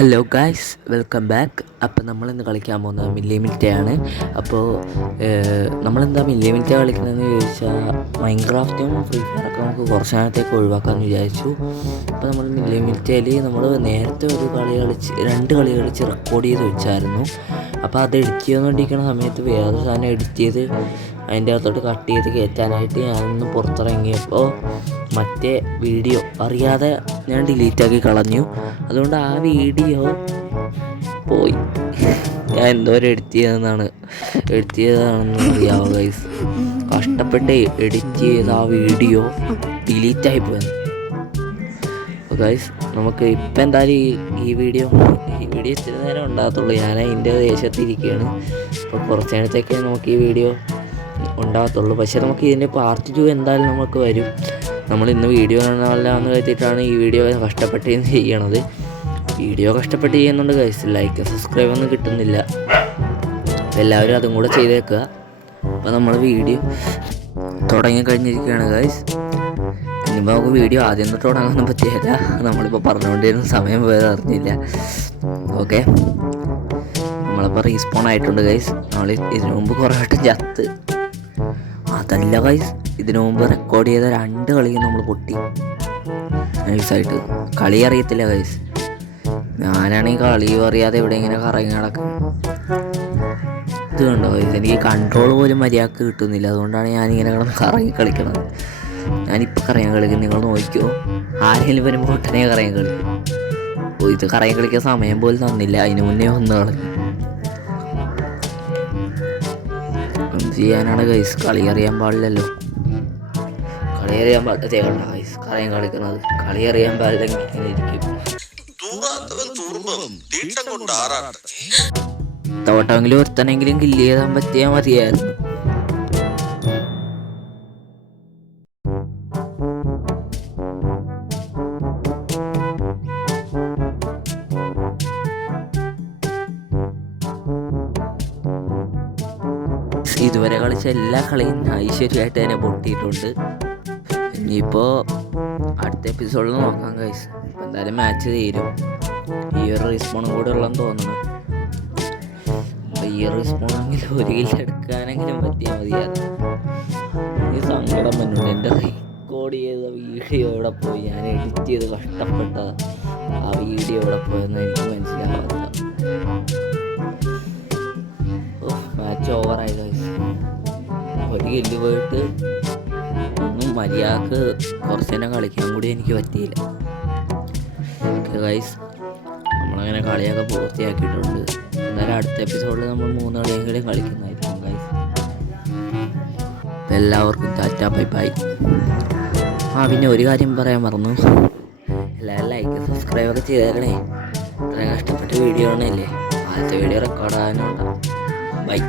Hello guys, welcome back. അപ്പോൾ നമ്മളിന്ന് കളിക്കാൻ പോകുന്നത് മില്ലിമിറ്റയാണ്. അപ്പോൾ നമ്മളെന്താ മില്ലിമിറ്റ കളിക്കുന്നതെന്ന് ചോദിച്ചാൽ മൈൻക്രാഫ്റ്റും ഫ്രീ ഫയറൊക്കെ നമുക്ക് കുറച്ച് നേരത്തേക്ക് ഒഴിവാക്കാമെന്ന് വിചാരിച്ചു. അപ്പോൾ നമ്മൾ മില്ലിമിറ്റയിൽ നമ്മൾ നേരത്തെ രണ്ട് കളി കളിച്ച് റെക്കോർഡ് ചെയ്ത് വെച്ചായിരുന്നു. അപ്പോൾ അത് എഡിറ്റ് ചെയ്തുകൊണ്ടിരിക്കുന്ന സമയത്ത് വേറൊരു സാധനം എഡിറ്റ് ചെയ്ത് അതിൻ്റെ അകത്തോട്ട് കട്ട് ചെയ്ത് കയറ്റാനായിട്ട് ഞാനൊന്ന് പുറത്തിറങ്ങിയപ്പോൾ മറ്റേ വീഡിയോ അറിയാതെ ഞാൻ ഡിലീറ്റാക്കി കളഞ്ഞു. അതുകൊണ്ട് ആ വീഡിയോ പോയി. ഞാൻ എന്തോരം എഡിറ്റ് ചെയ്തതാണെന്ന് അറിയാമോ ഗൈസ്? കഷ്ടപ്പെട്ട് എഡിറ്റ് ചെയ്ത ആ വീഡിയോ ഡിലീറ്റായി പോയത്. അപ്പോൾ ഗൈസ്, നമുക്ക് ഇപ്പം എന്തായാലും ഈ വീഡിയോ ഇച്ചിരി നേരം ഉണ്ടാകത്തുള്ളൂ. ഞാൻ അതിൻ്റെ ദേശത്തിരിക്കുകയാണ്. അപ്പോൾ കുറച്ച് നേരത്തേക്ക് നമുക്ക് ഈ വീഡിയോ ഉണ്ടാകത്തുള്ളൂ. പക്ഷേ നമുക്ക് ഇതിൻ്റെ പാർട്ട് 2 എന്തായാലും നമുക്ക് വരും. നമ്മൾ ഇന്ന് വീഡിയോ കാണാനല്ലാന്ന് കരുതിയിട്ടാണ് ഈ വീഡിയോ കഷ്ടപ്പെട്ട് ചെയ്യണത്. വീഡിയോ കഷ്ടപ്പെട്ട് ചെയ്യുന്നുണ്ട് ഗൈസ്. ലൈക്ക് സബ്സ്ക്രൈബ് ഒന്നും കിട്ടുന്നില്ല. എല്ലാവരും അതും കൂടെ ചെയ്തേക്കുക. അപ്പോൾ നമ്മൾ വീഡിയോ തുടങ്ങിക്കഴിഞ്ഞിരിക്കുകയാണ് ഗൈസ്. ഇനിയിപ്പോൾ നമുക്ക് വീഡിയോ ആദ്യം തൊട്ട് തുടങ്ങാനൊന്നും പറ്റിയില്ല. നമ്മളിപ്പോൾ പറഞ്ഞുകൊണ്ടിരുന്ന സമയം പോയത് അറിഞ്ഞില്ല. ഓക്കെ, നമ്മളിപ്പോൾ റീസ്പോൺ ആയിട്ടുണ്ട് ഗൈസ്. നമ്മൾ ഇതിനു മുമ്പ് കുറേ വട്ടം ചത്ത്. അതല്ല ഗൈസ്, ഇതിനു മുമ്പ് റെക്കോർഡ് ചെയ്ത 2 കളിയും നമ്മൾ പൊട്ടി നൈസായിട്ട്. കളി അറിയത്തില്ല ഗൈസ്. ഞാനാണെങ്കിൽ കളി അറിയാതെ ഇവിടെ ഇങ്ങനെ കറങ്ങി നടക്കും. ഇത് കണ്ടോ ഗൈസ്, എനിക്ക് കൺട്രോൾ പോലും മര്യാദക്ക് കിട്ടുന്നില്ല. അതുകൊണ്ടാണ് ഞാനിങ്ങനെ കറങ്ങി കളിക്കണത്. ഞാനിപ്പോൾ കറങ്ങി കളിക്കും, നിങ്ങൾ നോക്കിയോ. ആരെങ്കിലും വരുമ്പോൾ ഒട്ടനെ കറങ്ങി കളിക്കും. അപ്പോൾ ഇത് കറങ്ങി കളിക്കാൻ സമയം പോലും തന്നില്ല. അതിന് മുന്നേ ഒന്ന് കളഞ്ഞു. എന്ത് ചെയ്യാനാണ് ഗൈസ്? കളി അറിയാൻ പാടില്ലല്ലോ. കളി അറിയാൻ പാടില്ല ഗൈസ്. കറങ്ങി കളിക്കുന്നത് കളി അറിയാൻ പാടില്ലെങ്കിൽ ഇങ്ങനെ ഇരിക്കും. തോട്ടെങ്കിലും ഒരുത്തനെങ്കിലും കില്ല് ചെയ്താൻ പറ്റിയാൽ മതിയായിരുന്നു. ഇതുവരെ കളിച്ച എല്ലാ കളിയും ഐശ്വര്യമായിട്ട് തന്നെ പൊട്ടിയിട്ടുണ്ട്. ഇനിയിപ്പോൾ അടുത്ത എപ്പിസോഡിൽ നോക്കാം ഗൈസ്. ഇപ്പം എന്തായാലും മാച്ച് തീരും. ഈ ഒരു റീസ്പോണും കൂടെ ഉള്ളതെന്ന് തോന്നുന്നു. അപ്പോൾ ഈ റീസ്പോണെങ്കിൽ ഒരു കില്ല് എടുക്കാനെങ്കിലും പറ്റിയാൽ മതിയായിരുന്നു. ഈ സങ്കടം വന്നുണ്ട്. എൻ്റെ റെക്കോർഡ് ചെയ്ത വീഡിയോ എവിടെ പോയി? ഞാൻ എഡിറ്റ് ചെയ്ത് കഷ്ടപ്പെട്ട ആ വീഡിയോ എവിടെ പോയെന്ന് എനിക്ക് മനസ്സിലാവാത്ത. മാച്ച് ഓവറായി ഗൈസ്. ഒരു കില്ല് പോയിട്ട് ഒന്നും മര്യാദക്ക് കുറച്ച് നേരം കളിക്കാൻ കൂടി എനിക്ക് പറ്റിയില്ല. ഓക്കെ ഗൈസ്, നമ്മളങ്ങനെ കളിയൊക്കെ പൂർത്തിയാക്കിയിട്ടുണ്ട്. എന്നാലും അടുത്ത എപ്പിസോഡിൽ നമ്മൾ 3 കളിയെങ്കിലും കളിക്കുന്നതായിരിക്കും ഗൈസ്. എല്ലാവർക്കും ടാറ്റ, ബൈ ബൈ. പിന്നെ ഒരു കാര്യം പറയാൻ മറന്നു. എല്ലാവരും ലൈക്ക് സബ്സ്ക്രൈബൊക്കെ ചെയ്തേക്കണേ. ഇത്രയും കഷ്ടപ്പെട്ട വീഡിയോ ആണല്ലേ. ആദ്യത്തെ വീഡിയോ റെക്കോർഡ് ആകാനുണ്ടാവും. ബൈ.